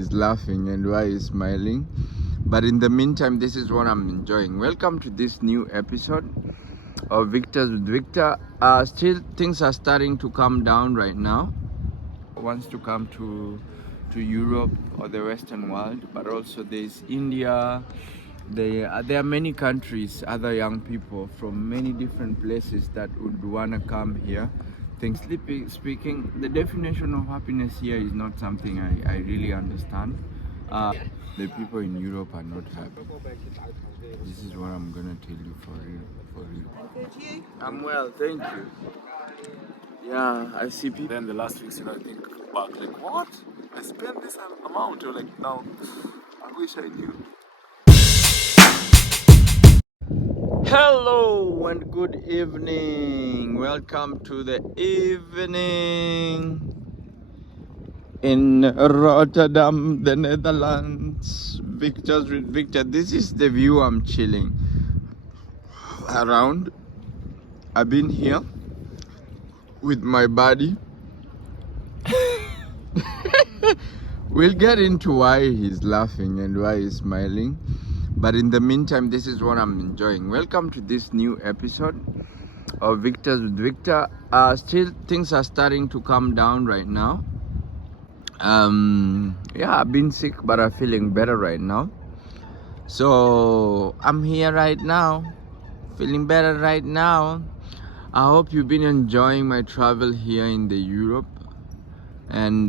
He's laughing and why he's smiling. But in the meantime, this is what I'm enjoying. Welcome to this new episode of Victor's with Victor. Still, things are starting to calm down right now. Wants to come to Europe or the Western world, but also there's India. There are many countries, other young people from many different places that would want to come here. Speaking, the definition of happiness here is not something I really understand. The people in Europe are not happy. This is what I'm gonna tell you for real, for real. I'm well, thank you. Yeah, I see people. Then the last things I think back, like, what? I spent this amount. Or like, now, I wish I knew. Hello and good evening. Welcome to the evening in Rotterdam, the Netherlands. Victor's with Victor. This is the view I'm chilling around. I've been here with my buddy. We'll get into why he's laughing and why he's smiling. But in the meantime, this is what I'm enjoying. Welcome to this new episode of Victor's with Victor. Still, things are starting to calm down right now. Yeah, I've been sick, but I'm feeling better right now. So I'm here right now, feeling better right now. I hope you've been enjoying my travel here in the Europe and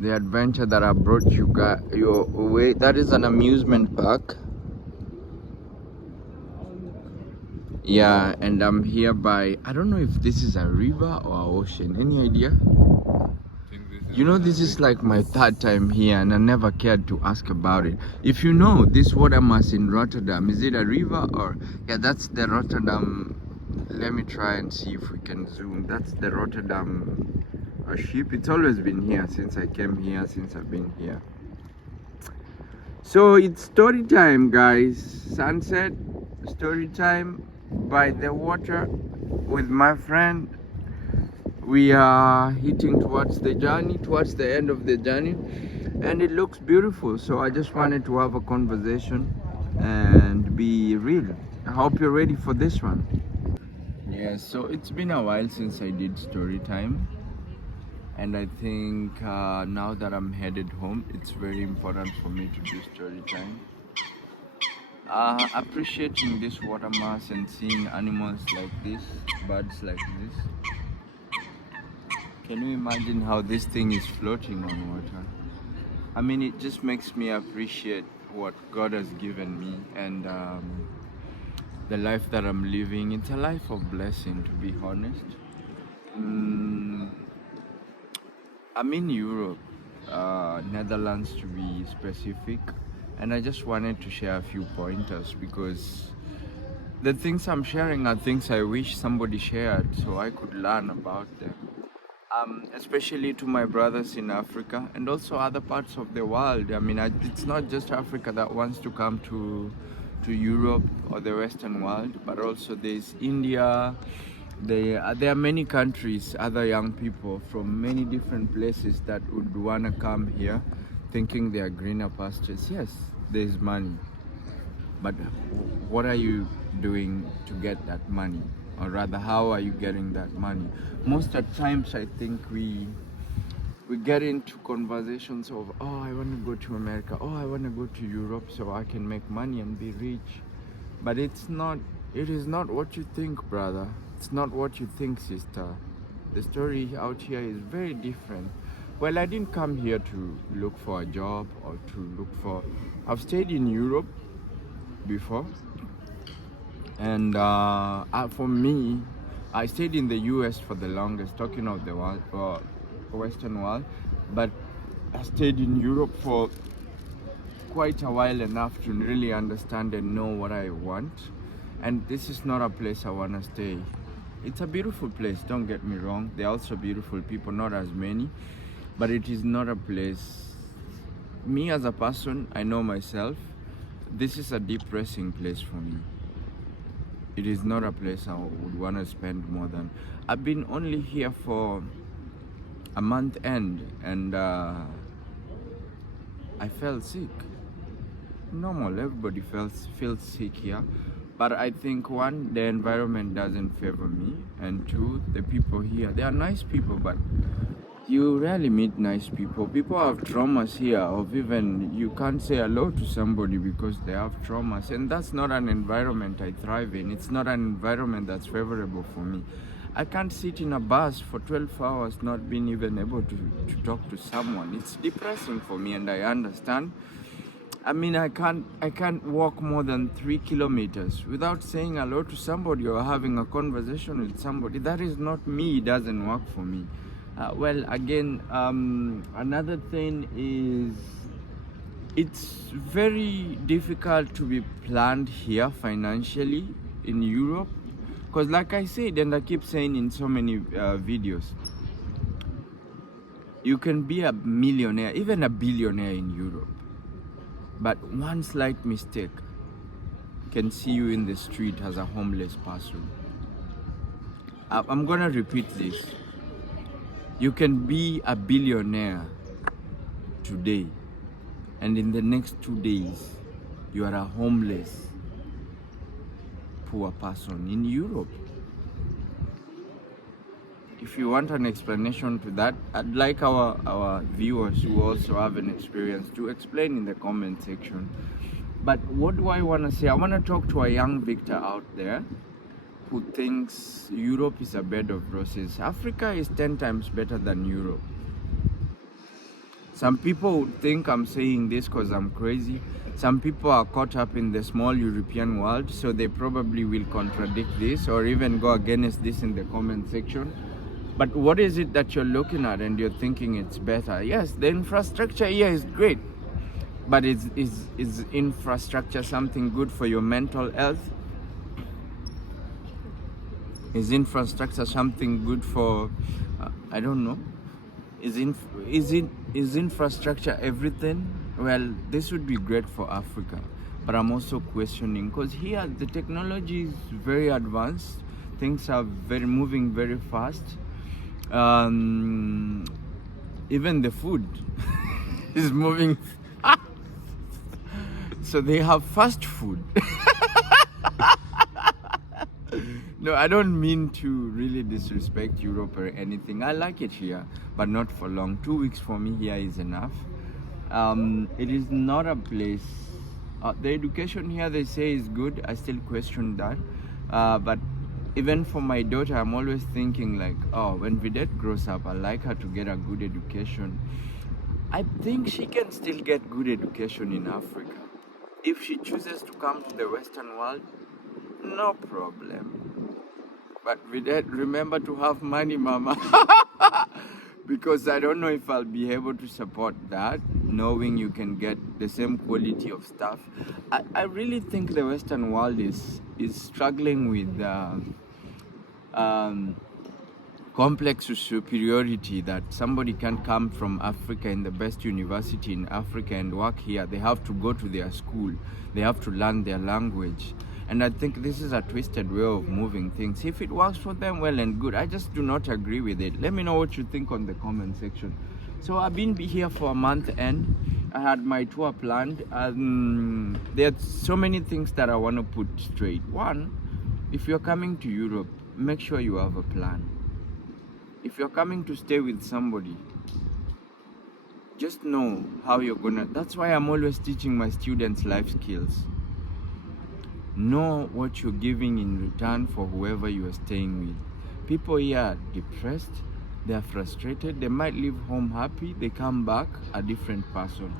the adventure that I brought you guys your way. That is an amusement park. Yeah, and I'm here by, I don't know if this is a river or ocean. Any idea? You know, this is like my third time here and I never cared to ask about it. If you know this watermass in Rotterdam, is it a river or... Yeah, that's the Rotterdam. Let me try and see if we can zoom. That's the Rotterdam ship. It's always been here since I came here, since I've been here. So it's story time, guys. Sunset, story time by the water with my friend. We are hitting towards the journey, towards the end of the journey, and it looks beautiful. So I just wanted to have a conversation and be real. I hope you're ready for this one. Yeah, so it's been a while since I did story time, and I think now that I'm headed home, it's very important for me to do story time. Appreciating this water mass and seeing animals like this, birds like this. Can you imagine how this thing is floating on water? I mean, it just makes me appreciate what God has given me and the life that I'm living. It's a life of blessing, to be honest. I'm in Europe, Netherlands to be specific, and I just wanted to share a few pointers because the things I'm sharing are things I wish somebody shared so I could learn about them. Especially to my brothers in Africa and also other parts of the world. I mean, it's not just Africa that wants to come to Europe or the Western world, but also there's India. There are many countries, other young people from many different places that would want to come here thinking they are greener pastures. Yes, there's money, but what are you doing to get that money? Or rather, how are you getting that money? Most of the times I think we get into conversations of, oh, I want to go to America, oh, I want to go to Europe so I can make money and be rich. But it is not what you think, brother. It's not what you think, sister. The story out here is very different. Well, I didn't come here to look for a job or to look for... I've stayed in Europe before. And for me, I stayed in the US for the longest, talking of the world, Western world, but I stayed in Europe for quite a while, enough to really understand and know what I want. And this is not a place I want to stay. It's a beautiful place, don't get me wrong. There are also beautiful people, not as many, but it is not a place. Me as a person, I know myself, this is a depressing place for me. It is not a place I would want to spend more than... I've been only here for a month end, and I felt sick. Normal, everybody feels sick here. But I think one, the environment doesn't favor me, and two, the people here, they are nice people, but you rarely meet nice people. People have traumas here of even you can't say hello to somebody because they have traumas, and that's not an environment I thrive in. It's not an environment that's favorable for me. I can't sit in a bus for 12 hours not being even able to talk to someone. It's depressing for me, and I understand. I mean, I can't walk more than 3 kilometers without saying hello to somebody or having a conversation with somebody. That is not me. It doesn't work for me. Well, again, another thing is it's very difficult to be planned here financially in Europe, because like I said, and I keep saying in so many videos, you can be a millionaire, even a billionaire in Europe, but one slight mistake can see you in the street as a homeless person. I'm gonna repeat this. You can be a billionaire today, and in the next 2 days, you are a homeless, poor person in Europe. If you want an explanation to that, I'd like our viewers who also have an experience to explain in the comment section. But what do I want to say? I want to talk to a young Victor out there who thinks Europe is a bed of roses. Africa is 10 times better than Europe. Some people would think I'm saying this because I'm crazy. Some people are caught up in the small European world, so they probably will contradict this or even go against this in the comment section. But what is it that you're looking at and you're thinking it's better? Yes, the infrastructure here is great. But is infrastructure something good for your mental health? Is infrastructure something good for, I don't know. Is infrastructure everything? Well, this would be great for Africa, but I'm also questioning because here the technology is very advanced. Things are moving very fast. Even the food is moving. So they have fast food. No, I don't mean to really disrespect Europe or anything. I like it here, but not for long. 2 weeks for me here is enough. It is not a place. The education here, they say, is good. I still question that. But even for my daughter, I'm always thinking like, oh, when Vidette grows up, I'd like her to get a good education. I think she can still get good education in Africa. If she chooses to come to the Western world, no problem. But Vidette, remember to have money, mama. Because I don't know if I'll be able to support that, knowing you can get the same quality of stuff. I really think the Western world is struggling with complex superiority, that somebody can come from Africa in the best university in Africa and work here. They have to go to their school. They have to learn their language. And I think this is a twisted way of moving things. If it works for them, well and good. I just do not agree with it. Let me know what you think on the comment section. So I've been here for a month and I had my tour planned. There are so many things that I want to put straight. One, if you're coming to Europe, make sure you have a plan. If you're coming to stay with somebody, just know how you're gonna. That's why I'm always teaching my students life skills. Know what you're giving in return for whoever you are staying with. People here are depressed, they are frustrated, they might leave home happy, they come back a different person.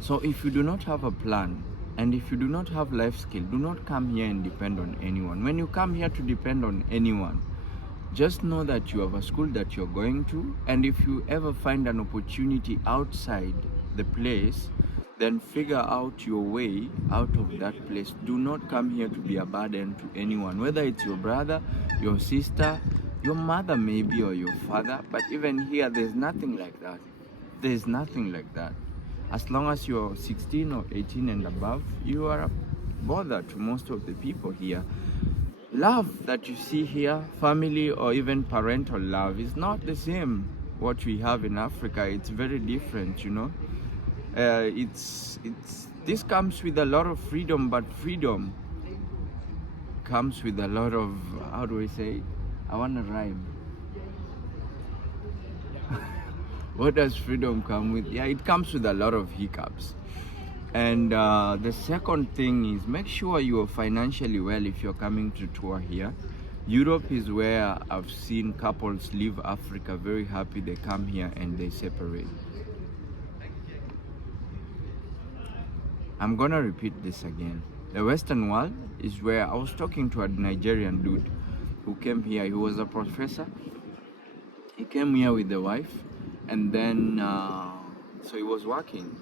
So if you do not have a plan, and if you do not have life skill, do not come here and depend on anyone. When you come here to depend on anyone, just know that you have a school that you're going to, and if you ever find an opportunity outside the place, then figure out your way out of that place. Do not come here to be a burden to anyone, whether it's your brother, your sister, your mother maybe, or your father. But even here, there's nothing like that. There's nothing like that. As long as you're 16 or 18 and above, you are a bother to most of the people here. Love that you see here, family or even parental love, is not the same. what we have in Africa. It's very different, you know. This comes with a lot of freedom, but freedom comes with a lot of, how do I say it? I want to rhyme. What does freedom come with? Yeah, it comes with a lot of hiccups. And the second thing is, make sure you are financially well if you're coming to tour here. Europe is where I've seen couples leave Africa very happy. They come here and they separate. I'm gonna repeat this again. The Western world is where I was talking to a Nigerian dude who came here. He was a professor. He came here with the wife, and then so he was working.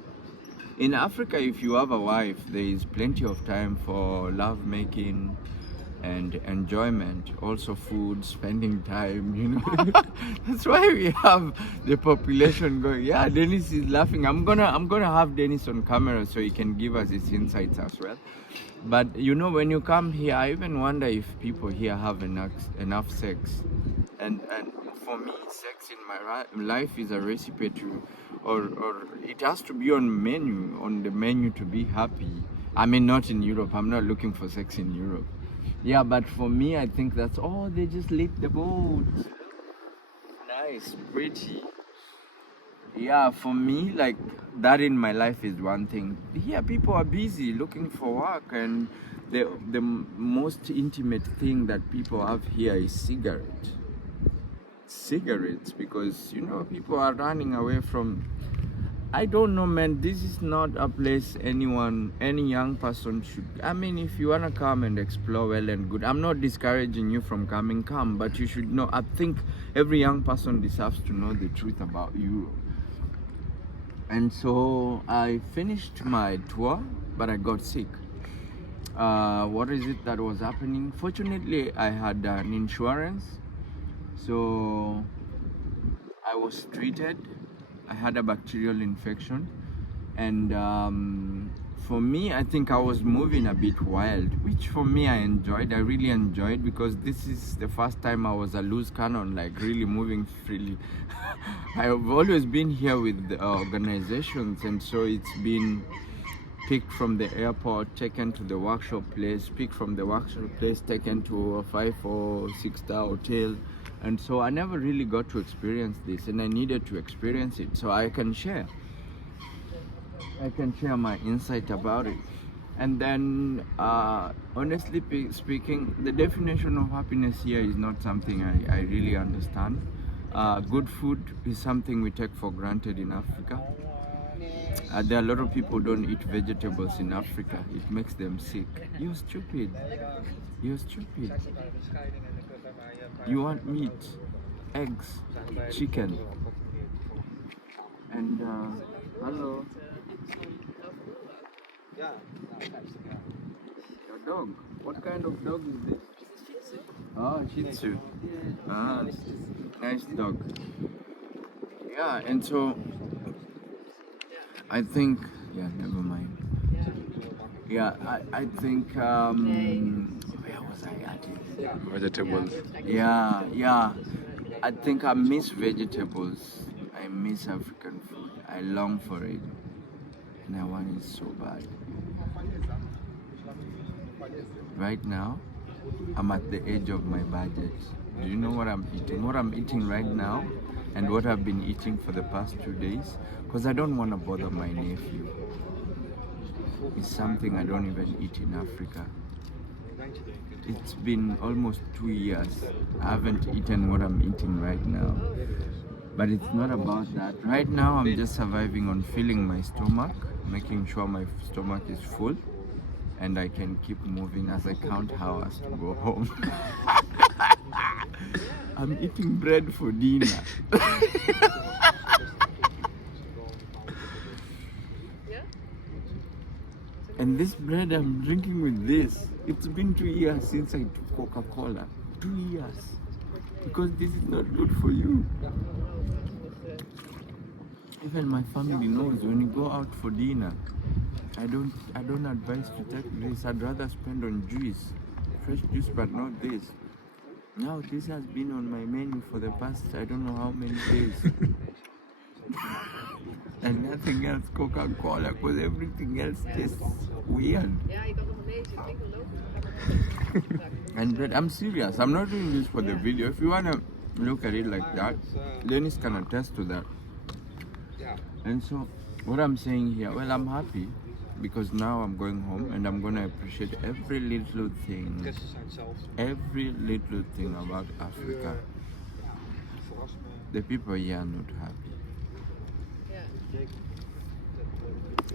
In Africa, if you have a wife, there is plenty of time for love making and enjoyment, also food, spending time, you know. That's why we have the population going. Yeah, Dennis is laughing. I'm gonna have Dennis on camera so he can give us his insights as well. But you know, when you come here, I even wonder if people here have enough sex. And for me, sex in my life is a recipe to, or it has to be on the menu to be happy. I mean, not in Europe. I'm not looking for sex in Europe. Yeah, but for me, I think that's, oh, they just lit the boat. Nice, pretty. Yeah, for me, like, that in my life is one thing. Here, people are busy looking for work, and the most intimate thing that people have here is cigarettes, because, you know, people are running away from, I don't know, man. This is not a place any young person should. I mean, if you wanna come and explore, well and good. I'm not discouraging you from come, but you should know. I think every young person deserves to know the truth about Europe. And so I finished my tour, but I got sick. What is it that was happening? Fortunately, I had an insurance, so I was treated. I had a bacterial infection, and for me, I think I was moving a bit wild, which for me I enjoyed. I really enjoyed, because this is the first time I was a loose cannon, like really moving freely. I have always been here with the organizations, and so it's been picked from the airport, taken to the workshop place, picked from the workshop place, taken to a 5 or 6 star hotel. And so I never really got to experience this, and I needed to experience it so I can share my insight about it. And then honestly speaking, the definition of happiness here is not something I really understand. Good food is something we take for granted in Africa. There are a lot of people who don't eat vegetables in Africa. It makes them sick. You're stupid. You want meat, eggs, chicken, and hello. Your dog. What kind of dog is this? Oh, Shih Tzu. Ah, nice dog. Yeah, and so I think, yeah, never mind. Yeah, I think, where was I at? Vegetables. Yeah. I think I miss vegetables. I miss African food. I long for it. And I want it so bad. Right now, I'm at the edge of my budget. Do you know what I'm eating? What I'm eating right now, and what I've been eating for the past 2 days, because I don't want to bother my nephew. It's something I don't even eat in Africa. It's been almost 2 years. I haven't eaten what I'm eating right now. But it's not about that. Right now, I'm just surviving on filling my stomach, making sure my stomach is full, and I can keep moving as I count hours to go home. I'm eating bread for dinner. And this bread I'm drinking with this, it's been 2 years since I took Coca-Cola. 2 years. Because this is not good for you. Even my family knows when you go out for dinner, I don't advise to take this. I'd rather spend on juice. Fresh juice, but not this. Now this has been on my menu for the past I don't know how many days. And nothing else Coca-Cola because everything else tastes weird. And but I'm serious. I'm not doing this for the video. If you wanna look at it like that, Dennis can attest to that. And so what I'm saying here, well, I'm happy because now I'm going home and I'm gonna appreciate every little thing about Africa. The people here are not happy.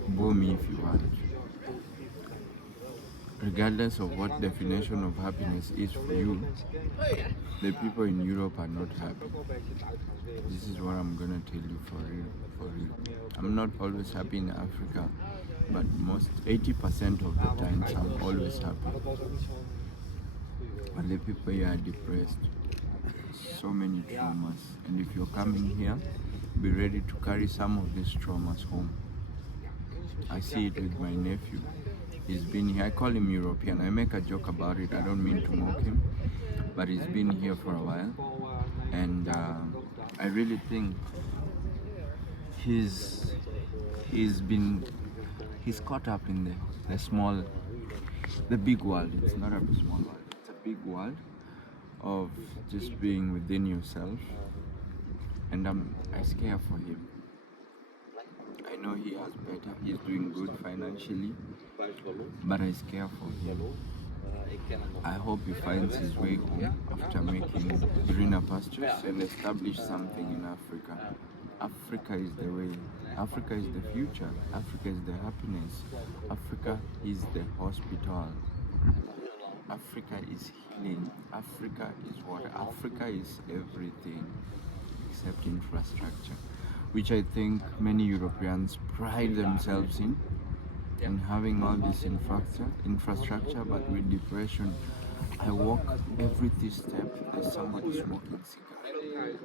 Boo me if you want. Regardless of what definition of happiness is for you, the people in Europe are not happy. This is what I'm gonna tell you for real. I'm not always happy in Africa, but most 80% of the times I'm always happy. But the people here are depressed. So many traumas, and if you're coming here, be ready to carry some of these traumas home. I see it with my nephew. He's been here. I call him European. I make a joke about it. I don't mean to mock him, but he's been here for a while, and I really think he's caught up in the big world. It's not a small world. It's a big world of just being within yourself, and I scare for him. I know he has better. He's doing good financially, but I scare for him. I hope he finds his way home after making greener pastures and establish something in Africa. Africa is the way. Africa is the future. Africa is the happiness. Africa is the hospital. Africa is healing. Africa is water. Africa is everything except infrastructure, which I think many Europeans pride themselves in having all this infrastructure, but with depression, I walk every step, there's somebody smoking cigarette.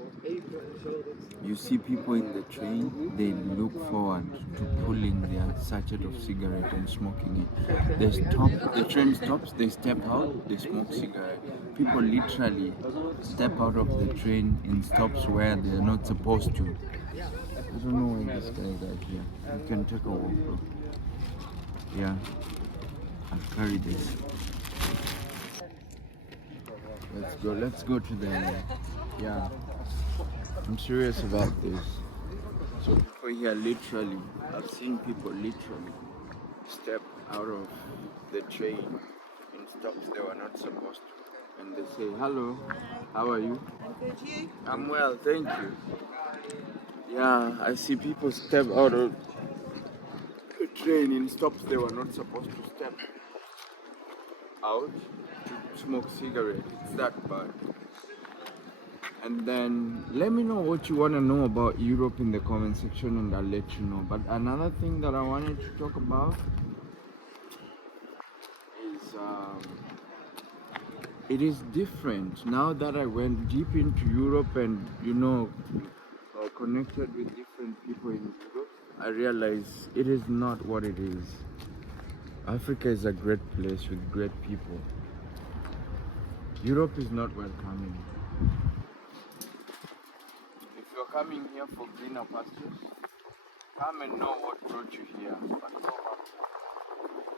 You see people in the train, they look forward to pulling their sachet of cigarette and smoking it. They stop, the train stops, they step out, they smoke cigarette. People literally step out of the train in stops where they're not supposed to. I don't know why these guys are here. You can take a walk, bro. Yeah, I'll carry this. Let's go to the, yeah, I'm serious about this. So people here literally, I've seen people literally step out of the train in stops they were not supposed to. And they say, hello, how are you? I'm good, you? I'm well, thank you. Yeah, I see people step out of the train in stops they were not supposed to step out to smoke cigarette. It's that bad. And then let me know what you want to know about Europe in the comment section and I'll let you know. But another thing that I wanted to talk about is it is different now that I went deep into Europe and connected with different people in Europe. I realize it is not what it is. Africa is a great place with great people. Europe is not welcoming. If you're coming here for greener pastures, come and know what brought you here, but go back.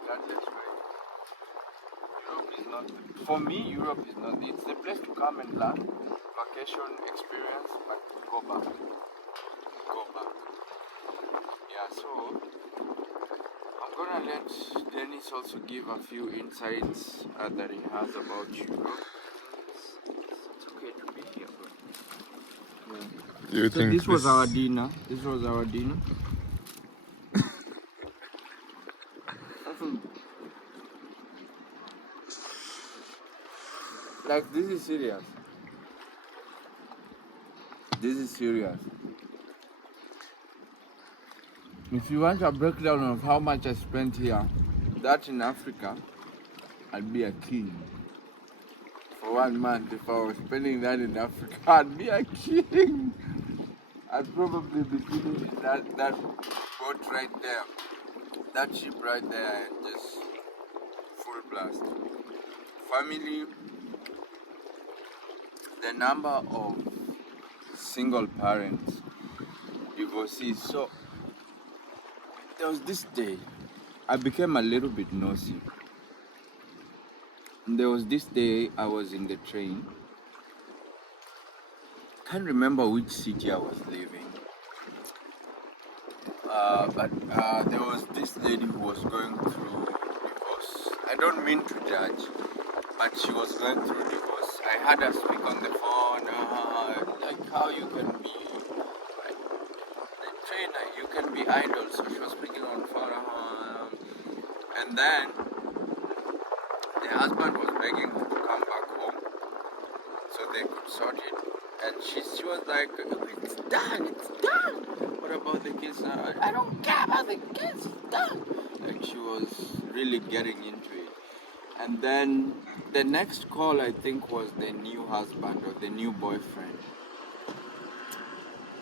Regardless way. Europe is not, for me, Europe is not, it's the place to come and learn, vacation, experience, but go back. Go back. Yeah, so I'm gonna let Dennis also give a few insights that he has about Europe. It's okay to be here, bro. Yeah. Do you So think this was our dinner. Like, this is serious. If you want a breakdown of how much I spent here, that in Africa, I'd be a king. For 1 month, if I was spending that in Africa, I'd be a king. I'd probably be finishing that boat right there, that ship right there, and just full blast. Family, the number of single parents, divorcees. So there was this day, I became a little bit nosy. There was this day I was in the train. Can't remember which city I was leaving. But there was this lady who was going through divorce. I don't mean to judge, but she was going through divorce. I had her speak on the phone, like how you can be, like, the trainer, you can be idle. So she was speaking on the phone, and then the husband was begging her to come back home so they could sort it. And she was like, it's done, it's done. What about the kids? I don't care about the kids, it's done. Like she was really getting into it. And then the next call, I think, was the new husband or the new boyfriend.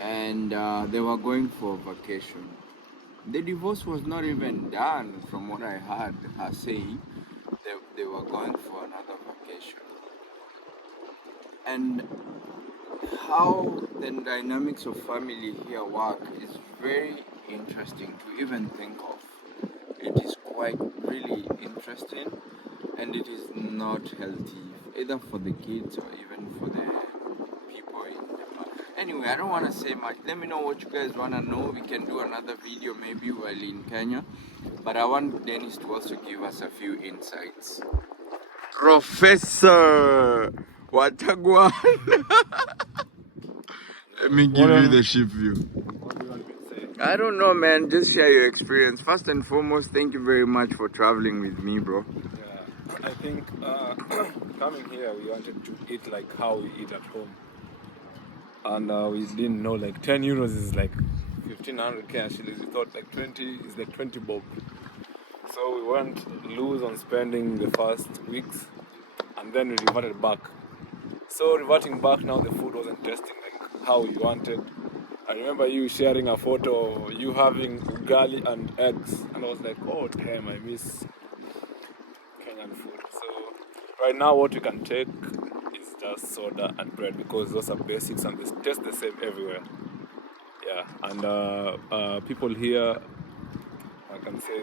And they were going for vacation. The divorce was not even done, from what I heard her say. They were going for another vacation. And how the dynamics of family here work is very interesting to even think of. It is quite really interesting, and it is not healthy either for the kids or even for the people in the family. Anyway, I don't want to say much. Let me know what you guys want to know. We can do another video maybe while in Kenya, but I want Dennis to also give us a few insights. Professor Watagwan. Let me give you the ship view. What do you want me to say? I don't know, man. Just share your experience. First and foremost, thank you very much for traveling with me, bro. Yeah, I think coming here we wanted to eat like how we eat at home, and we didn't know like 10 euros is like 1500 Kenya shillings. We thought like 20 is like 20 bob. So we went loose on spending the first weeks, and then we reverted back. So reverting back now, the food wasn't tasting like how we wanted. I remember you sharing a photo, you having ugali and eggs, and I was like, oh damn, I miss Kenyan food. So right now, what you can take is just soda and bread because those are basics and they taste the same everywhere. Yeah, and people here, I can say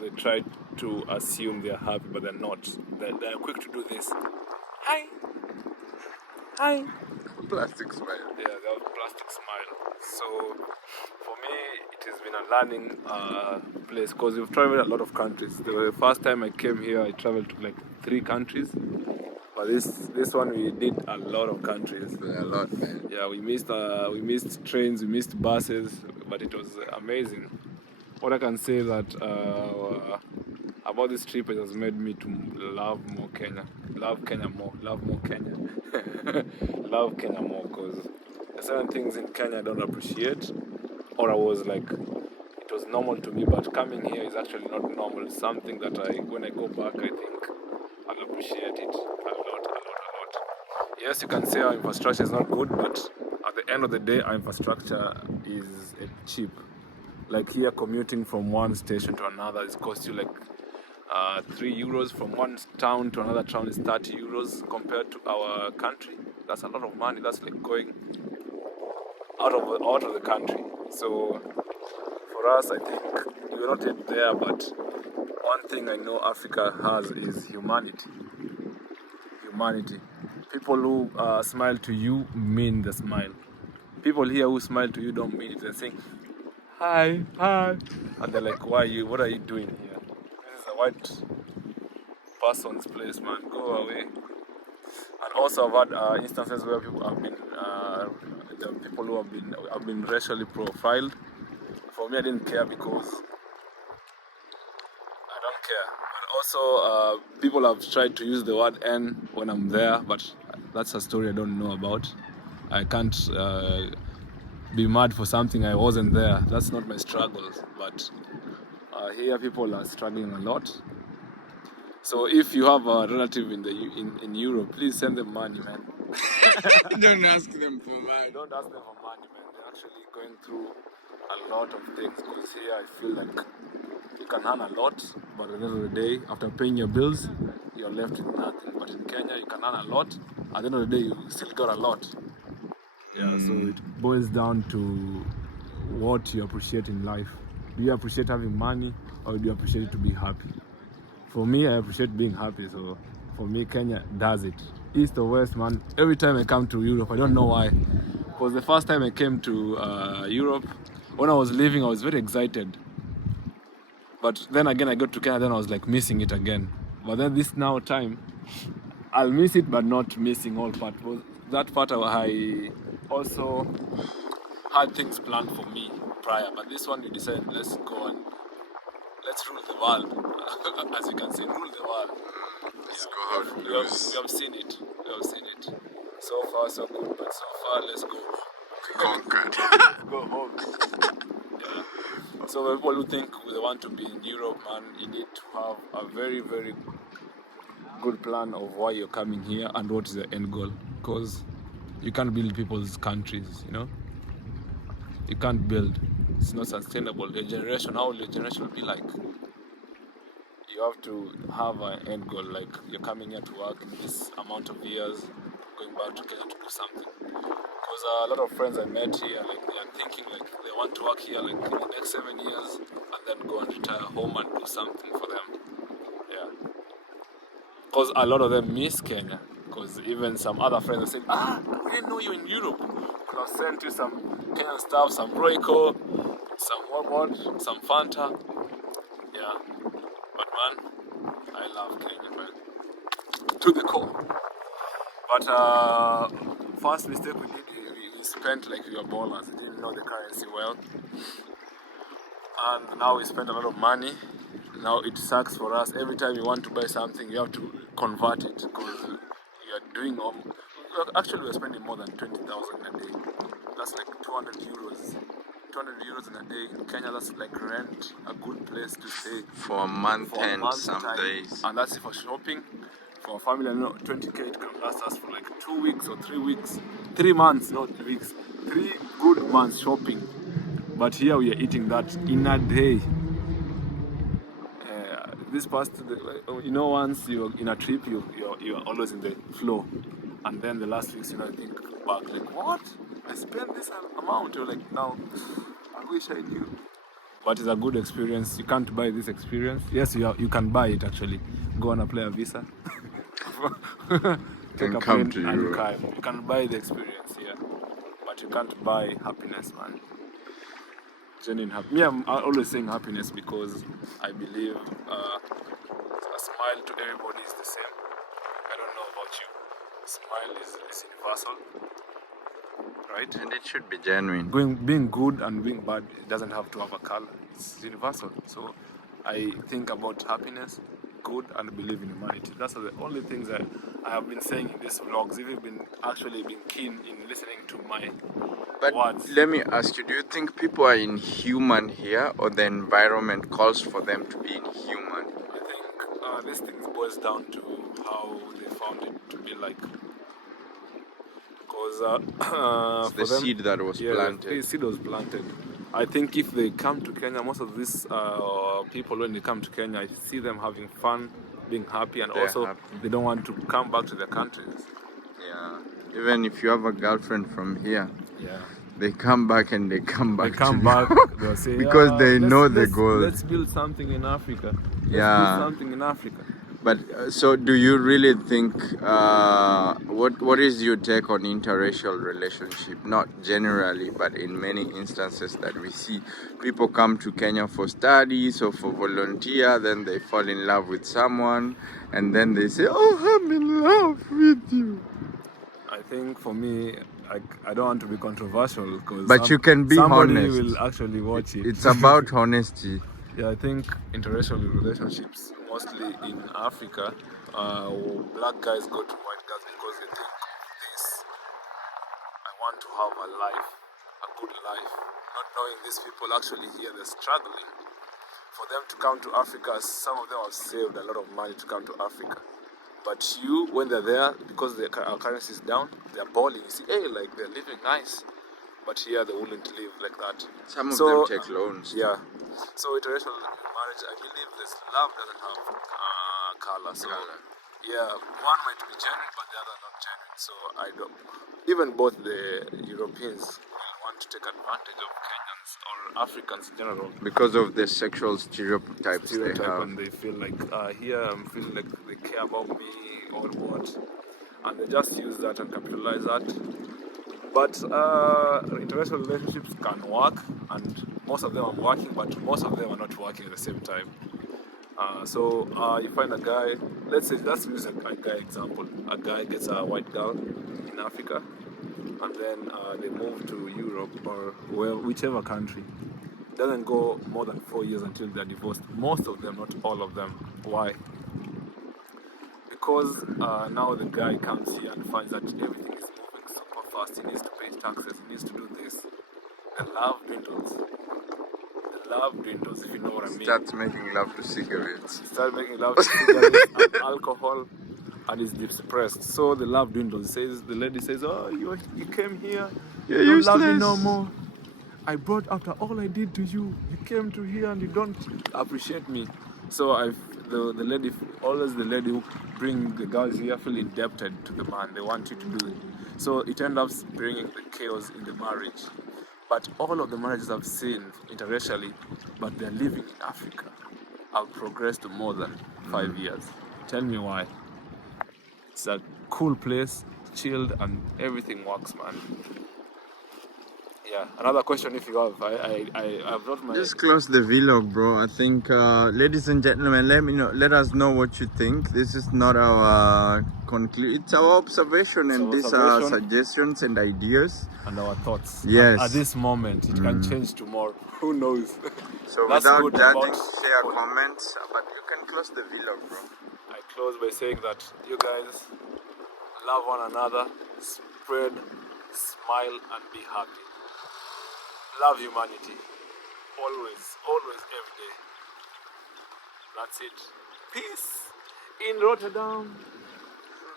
they try to assume they're happy, but they're not. They're quick to do this. Hi, hi. Plastic smile. Yeah, they have plastic smile. So for me, it has been a learning place because we've traveled a lot of countries. The first time I came here, I traveled to like 3 countries. But this one we did a lot of countries. A lot, man. Yeah, we missed trains, we missed buses, but it was amazing. What I can say that about this trip, it has made me to love more Kenya, love Kenya more, love more Kenya, love Kenya more because there's certain things in Kenya I don't appreciate, or I was like, it was normal to me, but coming here is actually not normal. It's something that when I go back, I think I'll appreciate it a lot. Yes, you can say our infrastructure is not good, but at the end of the day, our infrastructure is cheap. Like here, commuting from one station to another is cost you like 3 euros. From one town to another town is 30 euros compared to our country. That's a lot of money. That's like going out of the country. So for us, I think we're not yet there, but one thing I know Africa has is humanity. Humanity. People who smile to you mean the smile. People here who smile to you don't mean it. They're saying, hi, hi. And they're like, what are you doing here? This is a white person's place, man. Go away. And also I've had instances where people have been, the people who have been racially profiled. For me, I didn't care because I don't care. But also, people have tried to use the word N when I'm there, but that's a story I don't know about. I can't be mad for something I wasn't there. That's not my struggles. But here, people are struggling a lot. So if you have a relative in Europe, please send them money, man. Don't ask them for money. Don't ask them for money, man. They're actually going through a lot of things. Because here, I feel like you can earn a lot, but at the end of the day, after paying your bills, you're left with nothing. But in Kenya, you can earn a lot, at the end of the day, you still got a lot. Yeah, so it boils down to what you appreciate in life. Do you appreciate having money, or do you appreciate it to be happy? For me, I appreciate being happy, so for me, Kenya does it. East or West, man, every time I come to Europe, I don't know why. Because the first time I came to Europe, when I was leaving, I was very excited. But then again, I got to Kenya, then I was like missing it again. But then this now time, I'll miss it, but not missing all part. Was that part I also had things planned for me prior, but this one we decided let's go and let's rule the world. As you can see, rule the world. Let's go out We have seen it. We have seen it. So far, so good, but so far, let's go. conquered. Go home. Yeah. So people who think they want to be in Europe, man, you need to have a very, very good plan of why you're coming here and what is the end goal. Because you can't build people's countries, you know. You can't build. It's not sustainable. Your generation, how will your generation be like? You have to have an end goal, like you're coming here to work this amount of years, going back to Kenya to do something. Because a lot of friends I met here, like they are thinking like they want to work here like in the next 7 years and then go and retire home and do something for them. Yeah. Because a lot of them miss Kenya. Because even some other friends are saying, we didn't know you in Europe. Because I sent you some Kenyan stuff, some Royco, some what, some Fanta. Yeah. But man, I love Kenya, man. To the core. But first mistake we did, we spent like we were ballers. We didn't know the currency well. And now we spend a lot of money. Now it sucks for us. Every time you want to buy something, you have to convert it because you are doing actually we're spending more than 20,000 a day. That's like 200 euros. 200 euros in a day in Kenya. That's like rent a good place to stay For a month for a and month's some time. days. And that's for shopping. For a family, I know 20k it can last us for like 2 weeks or 3 weeks. 3 months, not weeks. 3 good months shopping. But here we are eating that in a day. This past, you know, once you're in a trip, you're always in the flow. And then the last weeks, you know, I think back, like, what? I spent this amount. You're like, now, I wish I knew. But it's a good experience. You can't buy this experience. Yes, you can buy it actually. Go on apply a visa. Take a come plane to and Europe. you can buy the experience here. But you can't buy happiness, man. Genuine happiness. Me, I'm always saying happiness because I believe a smile to everybody is the same. I don't know about you. Smile is universal, right? And it should be genuine. Being good and being bad, it doesn't have to have a color. It's universal. So I think about happiness, good, and believe in humanity. That's the only things that I have been saying in these vlogs. If you've been actually been keen in listening to my But words. let me ask you, do you think people are inhuman here, or the environment calls for them to be inhuman? I think this thing boils down to how they found it to be like. Because It's for the them, seed that was the planted. seed was planted. I think if they come to Kenya, most of these people, when they come to Kenya, I see them having fun, being happy, and They're also happy. they don't want to come back to their countries. Yeah. Even if you have a girlfriend from here, Yeah. they come back and they come back. They come to back, you. they'll say, Because they know the goal. Let's build something in Africa. Let's Yeah. build something in Africa. But so, do you really think? What is your take on interracial relationship? Not generally, but in many instances that we see, people come to Kenya for studies or for volunteer, then they fall in love with someone, and then they say, "Oh, I'm in love with you." I think for me, I don't want to be controversial because But you can be somebody honest. will actually watch it. It's about honesty. Yeah, I think interracial relationships, mostly in Africa, black guys go to white girls because they think this. I want to have a life, a good life, not knowing these people actually here they're struggling. For them to come to Africa, some of them have saved a lot of money to come to Africa. But you, when they're there, because our currency is down, they're balling. You see, hey, like they're living nice. But here they wouldn't live like that. Some of them take loans. Yeah. So interracial marriage, I believe this love doesn't have color. So Yeah, one might be genuine, but the other not genuine. So I don't. Even both the Europeans will want to take advantage of Kenyans or Africans in general Because of the sexual stereotypes they stereotype, have. and they feel like here I'm feeling like they care about me or what, and they just use that and capitalize that. But interracial relationships can work, and most of them are working, but most of them are not working at the same time. So you find a guy, let's use a guy example. A guy gets a white girl in Africa, and then they move to Europe or whichever country. Doesn't go more than 4 years until they're divorced. Most of them, not all of them. Why? Because now the guy comes here and finds that everything is moving super fast. He needs to pay taxes. He needs to do this. The love dwindles. The love dwindles, if you know what I mean. Starts making love to cigarettes. Start making love to cigarettes and alcohol, and is depressed. So the love dwindles. The lady says, "Oh, you came here. You're You don't love me useless. no more. I brought after all I did to you. You came to here and you don't appreciate me." So the lady, always the lady who bring the girls here feel indebted to the man. They want you to do it. So it ends up bringing the chaos in the marriage. But all of the marriages I've seen interracially, but they're living in Africa, have progressed to more than 5 years. Tell me why. It's a cool place, chilled, and everything works, man. Yeah. Another question, if you have, I've brought my. Just close the vlog, bro. I think, ladies and gentlemen, let us know what you think. This is not our it's our observation, and these are suggestions and ideas And our thoughts. Yes. At this moment, it can change tomorrow. Who knows? So That's without good judging, about share people. comments, but you can close the vlog, bro. I close by saying that you guys love one another, spread, smile, and be happy. Love humanity. Always, always, every day. That's it. Peace in Rotterdam.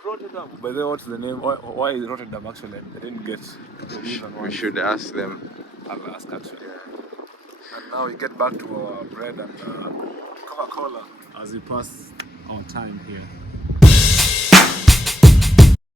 Rotterdam. By the way, what's the name? Why is Rotterdam actually? I didn't get the reason why. We should ask them. I'll ask actually. And now we get back to our bread and Coca-Cola as we pass our time here.